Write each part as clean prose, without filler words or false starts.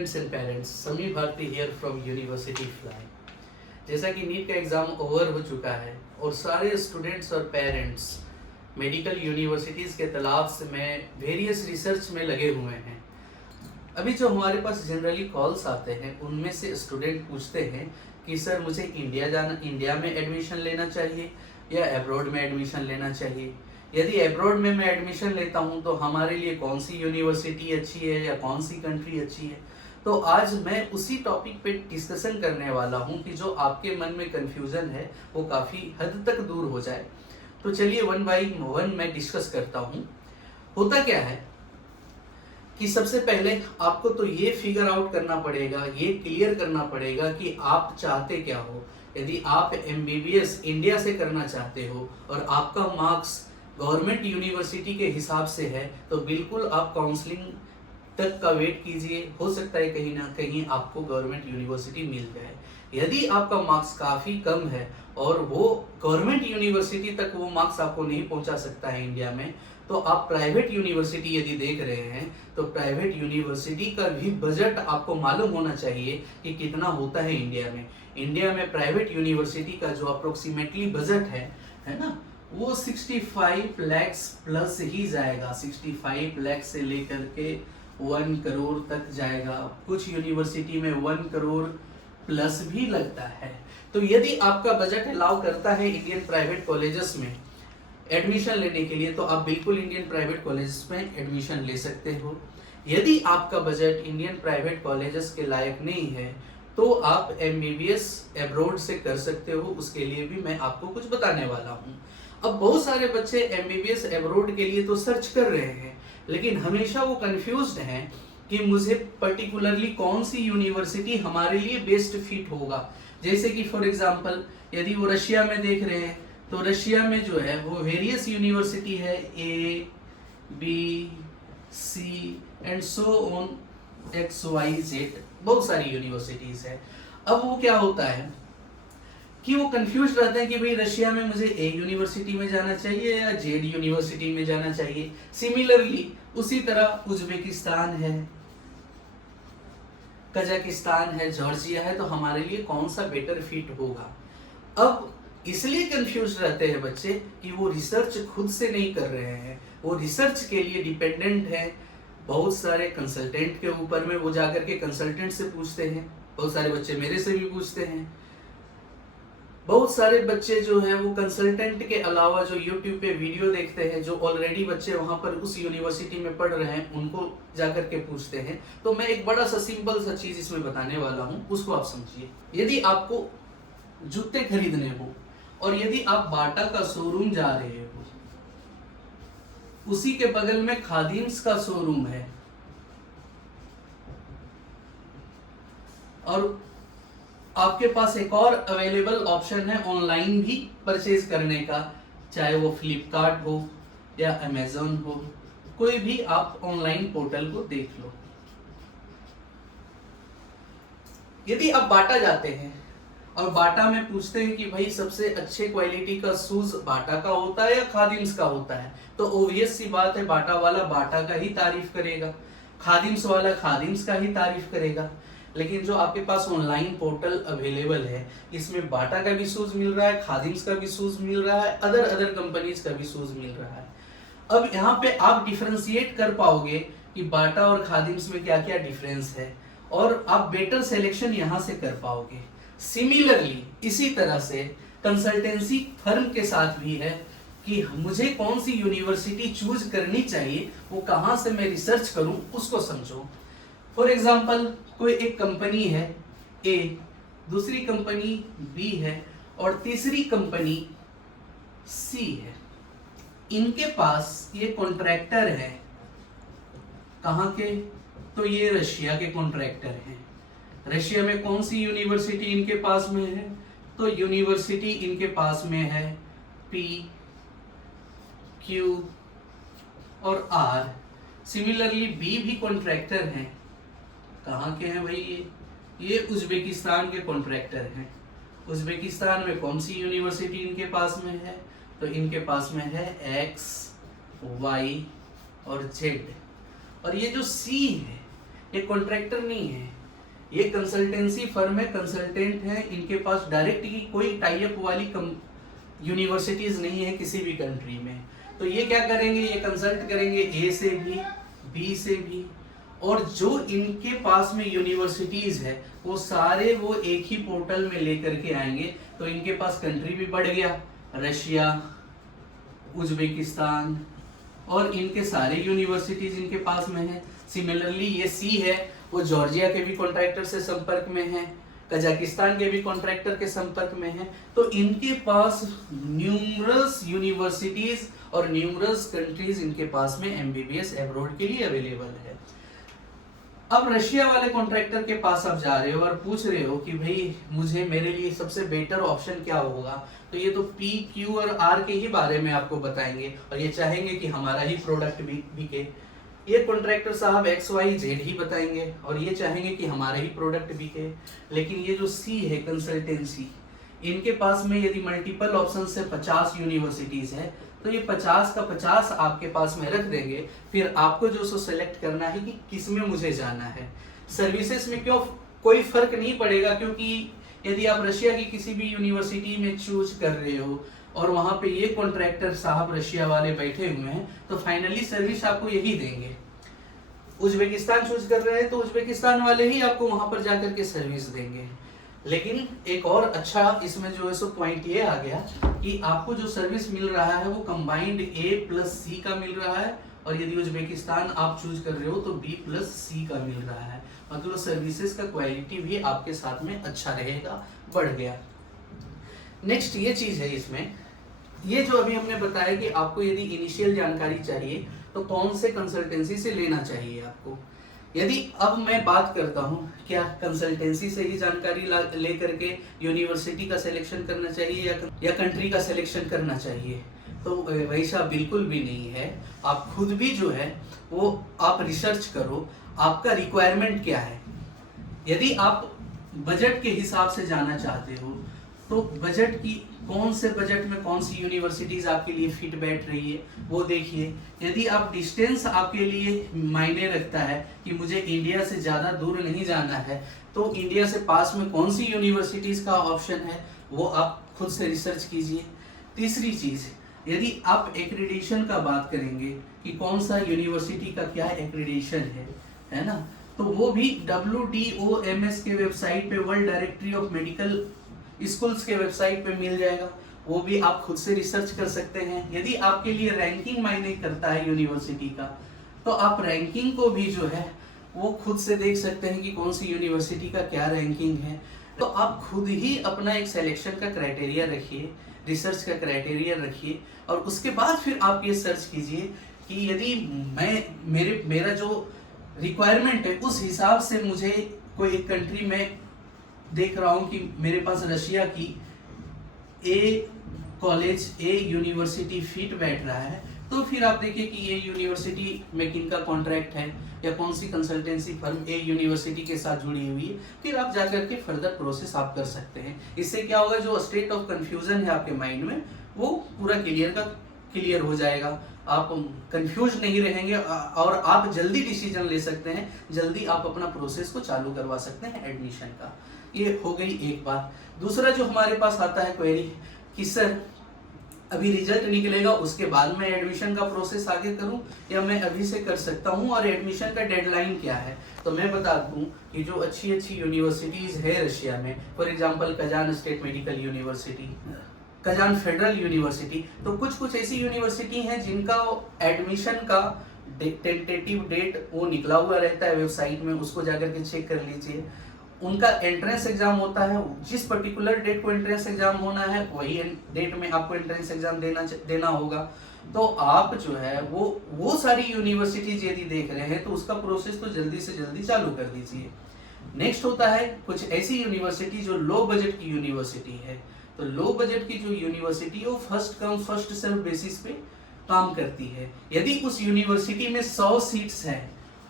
Students and parents, Sameer Bharti here from university fly. जैसा कि NEET का एग्ज़ाम ओवर हो चुका है और सारे स्टूडेंट्स और पेरेंट्स मेडिकल यूनिवर्सिटीज़ के तलाश में वेरियस रिसर्च में लगे हुए हैं। अभी जो हमारे पास जनरली कॉल्स आते हैं उनमें से स्टूडेंट पूछते हैं कि सर मुझे इंडिया में एडमिशन लेना चाहिए या एब्रॉड में एडमिशन लेना चाहिए। यदि एब्रॉड में मैं एडमिशन लेता हूं तो हमारे लिए कौन सी यूनिवर्सिटी अच्छी है या कौन सी कंट्री अच्छी है। तो आज मैं उसी टॉपिक पे डिस्कशन करने वाला हूं कि जो आपके मन में कन्फ्यूज़न है वो काफ़ी हद तक दूर हो जाए। तो चलिए वन बाय वन मैं डिस्कस करता हूं। होता क्या है कि सबसे पहले आपको तो ये फिगर आउट करना पड़ेगा, ये क्लियर करना पड़ेगा कि आप चाहते क्या हो। यदि आप MBBS इंडिया से करना चाहते हो और आपका मार्क्स गवर्नमेंट यूनिवर्सिटी के हिसाब से है तो बिल्कुल आप काउंसलिंग तक का वेट कीजिए। हो सकता है कहीं ना कहीं आपको गवर्नमेंट यूनिवर्सिटी मिल जाए। यदि आपका मार्क्स काफ़ी कम है और वो गवर्नमेंट यूनिवर्सिटी तक वो मार्क्स आपको नहीं पहुंचा सकता है इंडिया में, तो आप प्राइवेट यूनिवर्सिटी यदि देख रहे हैं तो प्राइवेट यूनिवर्सिटी का भी बजट आपको मालूम होना चाहिए कि कितना होता है इंडिया में। इंडिया में प्राइवेट यूनिवर्सिटी का जो अप्रोक्सीमेटली बजट है ना, वो 65 लाख प्लस ही जाएगा। 65 लाख से लेकर के 1 करोड़ तक जाएगा। कुछ यूनिवर्सिटी में 1 करोड़ प्लस भी लगता है। तो यदि आपका बजट अलाउ करता है इंडियन प्राइवेट कॉलेजेस में एडमिशन लेने के लिए तो आप बिल्कुल इंडियन प्राइवेट कॉलेजेस में एडमिशन ले सकते हो। यदि आपका बजट इंडियन प्राइवेट कॉलेजेस के लायक नहीं है तो आप MBBS एब्रॉड से कर सकते हो। उसके लिए भी मैं आपको कुछ बताने वाला हूँ। अब बहुत सारे बच्चे MBBS एब्रॉड के लिए तो सर्च कर रहे हैं, लेकिन हमेशा वो कंफ्यूज्ड हैं कि मुझे पर्टिकुलरली कौन सी यूनिवर्सिटी हमारे लिए बेस्ट फिट होगा। जैसे कि फॉर एग्जांपल यदि वो रशिया में देख रहे हैं तो रशिया में जो है वो वेरियस यूनिवर्सिटी है, A, B, C and so on XYZ, बहुत सारी यूनिवर्सिटीज है। अब वो क्या होता है कि वो कंफ्यूज रहते हैं कि भाई रशिया में मुझे A यूनिवर्सिटी में जाना चाहिए या Z यूनिवर्सिटी में जाना चाहिए। सिमिलरली उसी तरह उज्बेकिस्तान है, कजाकिस्तान है, जॉर्जिया है, तो हमारे लिए कौन सा बेटर फिट होगा। अब इसलिए कंफ्यूज रहते हैं बच्चे कि वो रिसर्च खुद से नहीं कर रहे हैं, वो रिसर्च के लिए डिपेंडेंट है बहुत सारे कंसल्टेंट के ऊपर में। वो जाकर के कंसल्टेंट से पूछते हैं, बहुत सारे बच्चे मेरे से भी पूछते हैं। बहुत सारे बच्चे जो है वो कंसल्टेंट के अलावा जो YouTube पे वीडियो देखते हैं, जो ऑलरेडी बच्चे वहां पर उस यूनिवर्सिटी में पढ़ रहे हैं उनको जाकर के पूछते हैं। तो मैं एक बड़ा सा सिंपल सा चीज इसमें बताने वाला हूं, उसको आप समझिए। यदि आपको जूते खरीदने हो और यदि आप बाटा का शोरूम जा रहे हो, उसी के बगल में खादिम्स का शोरूम है और आपके पास एक और अवेलेबल ऑप्शन है ऑनलाइन भी परचेज करने का, चाहे वो फ्लिपकार्ट हो या अमेजोन हो, कोई भी आप ऑनलाइन पोर्टल को देख लो। यदि आप बाटा जाते हैं और बाटा में पूछते हैं कि भाई सबसे अच्छे क्वालिटी का शूज बाटा का होता है या खादिम्स का होता है, तो ओबियस सी बात है बाटा वाला बाटा का ही तारीफ करेगा, खादिम्स वाला खादिम्स का ही तारीफ करेगा। लेकिन जो आपके पास ऑनलाइन पोर्टल अवेलेबल है इसमें बाटा का भी शूज मिल रहा है, खादिम्स का भी शूज मिल रहा है, अदर कंपनीज का भी शूज मिल रहा है। अब यहाँ पे आप डिफरेंशिएट कर पाओगे कि बाटा और खादिम्स में क्या क्या डिफरेंस है और आप बेटर सिलेक्शन यहाँ से कर पाओगे। सिमिलरली इसी तरह से कंसल्टेंसी फर्म के साथ भी है कि मुझे कौन सी यूनिवर्सिटी चूज करनी चाहिए, वो कहाँ से मैं रिसर्च करूं उसको समझो। फॉर एग्जांपल कोई एक कंपनी है A, दूसरी कंपनी B है और तीसरी कंपनी C है। इनके पास ये कॉन्ट्रैक्टर है, कहाँ के, तो ये रशिया के कॉन्ट्रैक्टर हैं। रशिया में कौन सी यूनिवर्सिटी इनके पास में है, तो यूनिवर्सिटी इनके पास में है P, Q और R। सिमिलरली B भी कॉन्ट्रैक्टर हैं, कहाँ के हैं भाई, ये उज्बेकिस्तान के कॉन्ट्रैक्टर हैं। उज्बेकिस्तान में कौन सी यूनिवर्सिटी इनके पास में है, तो इनके पास में है X, Y और Z। और ये जो C है ये कॉन्ट्रैक्टर नहीं है, ये कंसल्टेंसी फर्म है, कंसल्टेंट है। इनके पास डायरेक्ट की कोई टाई अप वाली यूनिवर्सिटीज नहीं है किसी भी कंट्री में। तो ये क्या करेंगे, ये कंसल्ट करेंगे ए से भी, बी से भी, और जो इनके पास में यूनिवर्सिटीज है वो सारे वो एक ही पोर्टल में लेकर के आएंगे। तो इनके पास कंट्री भी बढ़ गया, रशिया, उज्बेकिस्तान, और इनके सारे यूनिवर्सिटीज इनके पास में है। सिमिलरली ये सी है, वो जॉर्जिया के भी कॉन्ट्रैक्टर से संपर्क में है, कजाकिस्तान के भी कॉन्ट्रैक्टर के संपर्क में है। तो इनके पास न्यूमरस यूनिवर्सिटीज और न्यूमरस कंट्रीज इनके पास में एमबीबीएस अब्रॉड के लिए अवेलेबल है। अब रशिया वाले कॉन्ट्रैक्टर के पास आप जा रहे हो और पूछ रहे हो कि भाई मुझे, मेरे लिए सबसे बेटर ऑप्शन क्या होगा, तो ये तो पी, क्यू और आर के ही बारे में आपको बताएंगे और ये चाहेंगे कि हमारा ही प्रोडक्ट बिके। ये कॉन्ट्रैक्टर साहब एक्स वाई जेड ही बताएंगे और ये चाहेंगे कि हमारा ही प्रोडक्ट बिके। लेकिन ये जो सी है कंसल्टेंसी, इनके पास में यदि मल्टीपल ऑप्शन से 50 यूनिवर्सिटीज है तो ये 50 का 50 आपके पास में रख देंगे। फिर आपको जो सो सेलेक्ट करना है कि किस में मुझे जाना है। सर्विसेज में क्यों कोई फर्क नहीं पड़ेगा, क्योंकि यदि आप रशिया की किसी भी यूनिवर्सिटी में चूज कर रहे हो और वहां पे ये कॉन्ट्रैक्टर साहब रशिया वाले बैठे हुए हैं तो फाइनली सर्विस आपको यही देंगे। उज्बेकिस्तान चूज कर रहे हैं तो उज्बेकिस्तान वाले ही आपको वहां पर जाकर के सर्विस देंगे। लेकिन एक और अच्छा इसमें जो है सो पॉइंट ये आ गया कि आपको जो सर्विस मिल रहा है वो कंबाइंड ए प्लस सी का मिल रहा है, और यदि उज्बेकिस्तान आप चूज कर रहे हो तो बी प्लस सी का मिल रहा है। मतलब सर्विसेज का क्वालिटी भी आपके साथ में अच्छा रहेगा, बढ़ गया। नेक्स्ट ये चीज है इसमें, ये जो अभी हमने बताया कि आपको यदि इनिशियल जानकारी चाहिए तो कौन से कंसल्टेंसी से लेना चाहिए आपको। यदि अब मैं बात करता हूँ क्या कंसल्टेंसी से ही जानकारी लेकर के यूनिवर्सिटी का सिलेक्शन करना चाहिए या कंट्री का सिलेक्शन करना चाहिए, तो वैसा बिल्कुल भी नहीं है। आप खुद भी जो है वो आप रिसर्च करो, आपका रिक्वायरमेंट क्या है। यदि आप बजट के हिसाब से जाना चाहते हो तो बजट की कौन से बजट में कौन सी यूनिवर्सिटीज आपके लिए फिट बैठ रही है वो देखिए। यदि आप डिस्टेंस आपके लिए मायने रखता है कि मुझे इंडिया से ज़्यादा दूर नहीं जाना है तो इंडिया से पास में कौन सी यूनिवर्सिटीज़ का ऑप्शन है वो आप खुद से रिसर्च कीजिए। तीसरी चीज़, यदि आप एक्रीडिटेशन का बात करेंगे कि कौन सा यूनिवर्सिटी का क्या एक्रीडिटेशन है ना, तो वो भी WDOMS के वेबसाइट पे, world directory of medical schools के वेबसाइट पे मिल जाएगा, वो भी आप खुद से रिसर्च कर सकते हैं। यदि आपके लिए रैंकिंग मायने करता है यूनिवर्सिटी का तो आप रैंकिंग को भी जो है वो खुद से देख सकते हैं कि कौन सी यूनिवर्सिटी का क्या रैंकिंग है। तो आप खुद ही अपना एक सिलेक्शन का क्राइटेरिया रखिए, रिसर्च का क्राइटेरिया रखिए, और उसके बाद फिर आप ये सर्च कीजिए कि यदि मेरा जो रिक्वायरमेंट है उस हिसाब से मुझे कोई एक कंट्री में देख रहा हूँ कि मेरे पास रशिया की ए कॉलेज, ए यूनिवर्सिटी फिट बैठ रहा है, तो फिर आप देखिए कि ये यूनिवर्सिटी में किनका कॉन्ट्रैक्ट है या कौन सी कंसल्टेंसी फर्म ए यूनिवर्सिटी के साथ जुड़ी हुई है, फिर आप जाकर के फर्दर प्रोसेस आप कर सकते हैं। इससे क्या होगा, जो स्टेट ऑफ कंफ्यूजन है आपके माइंड में वो पूरा क्लियर हो जाएगा, आप कंफ्यूज नहीं रहेंगे और आप जल्दी डिसीजन ले सकते हैं, जल्दी आप अपना प्रोसेस को चालू करवा सकते हैं एडमिशन का। ये हो गई एक बात। दूसरा जो हमारे पास आता है क्वेरी कि सर अभी रिजल्ट निकलेगा उसके बाद मैं एडमिशन का प्रोसेस आगे करूं या मैं अभी से कर सकता हूं, और एडमिशन का डेडलाइन क्या है। तो मैं बता दूं कि जो अच्छी अच्छी यूनिवर्सिटीज़ है रशिया में, for example Kazan state medical university, Kazan federal university, तो कुछ ऐसी यूनिवर्सिटी हैं जिनका एडमिशन का टेंटेटिव डेट वो निकला हुआ रहता है वेबसाइट में, उसको जाकर के चेक कर लीजिए। उनका एंट्रेंस एग्जाम होता है, जिस पर्टिकुलर डेट को एंट्रेंस एग्जाम होना है वही डेट में आपको एंट्रेंस एग्जाम देना होगा। तो आप जो है वो सारी यूनिवर्सिटीज यदि देख रहे हैं तो उसका प्रोसेस तो जल्दी से जल्दी चालू कर दीजिए। नेक्स्ट होता है कुछ ऐसी यूनिवर्सिटी जो लो बजट की यूनिवर्सिटी है। तो लो बजट की जो यूनिवर्सिटी है वो first come first serve basis पे काम करती है। यदि उस यूनिवर्सिटी में 100 सीट्स हैं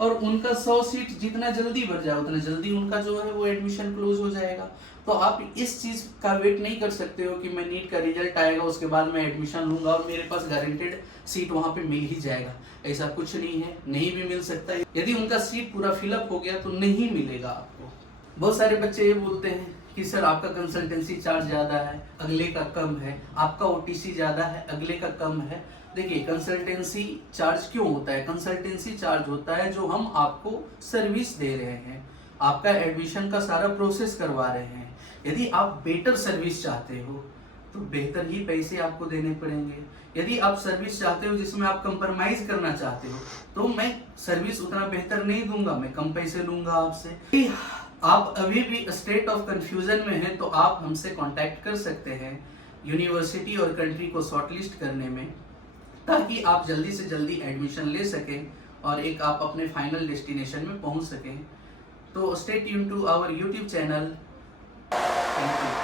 और उनका 100 सीट जितना जल्दी भर जाए उतना जल्दी उनका जो है वो एडमिशन क्लोज हो जाएगा। तो आप इस चीज़ का वेट नहीं कर सकते हो कि मैं नीट का रिजल्ट आएगा उसके बाद मैं एडमिशन लूँगा और मेरे पास गारंटेड सीट वहाँ पे मिल ही जाएगा। ऐसा कुछ नहीं है, नहीं भी मिल सकता। यदि उनका सीट पूरा फिलअप हो गया तो नहीं मिलेगा आपको। बहुत सारे बच्चे ये बोलते हैं कि सर आपका कंसल्टेंसी चार्ज ज़्यादा है, अगले का कम है, आपका ओटीसी ज़्यादा है, अगले का कम है। देखिए, कंसल्टेंसी चार्ज क्यों होता है? कंसल्टेंसी चार्ज होता है जो हम आपको सर्विस दे रहे हैं, आपका एडमिशन का सारा प्रोसेस करवा रहे हैं। यदि आप बेटर सर्विस चाहते हो तो बेहतर ही पैसे आपको देने पड़ेंगे। यदि आप सर्विस चाहते हो जिसमें आप कंप्रोमाइज करना चाहते हो तो मैं सर्विस उतना बेहतर नहीं दूंगा, मैं कम पैसे लूंगा आपसे। आप अभी भी स्टेट ऑफ कंफ्यूजन में हैं तो आप हमसे कांटेक्ट कर सकते हैं यूनिवर्सिटी और कंट्री को शॉर्टलिस्ट करने में, ताकि आप जल्दी से जल्दी एडमिशन ले सकें और एक आप अपने फाइनल डेस्टिनेशन में पहुंच सकें। तो stay tune to our YouTube channel. Thank you.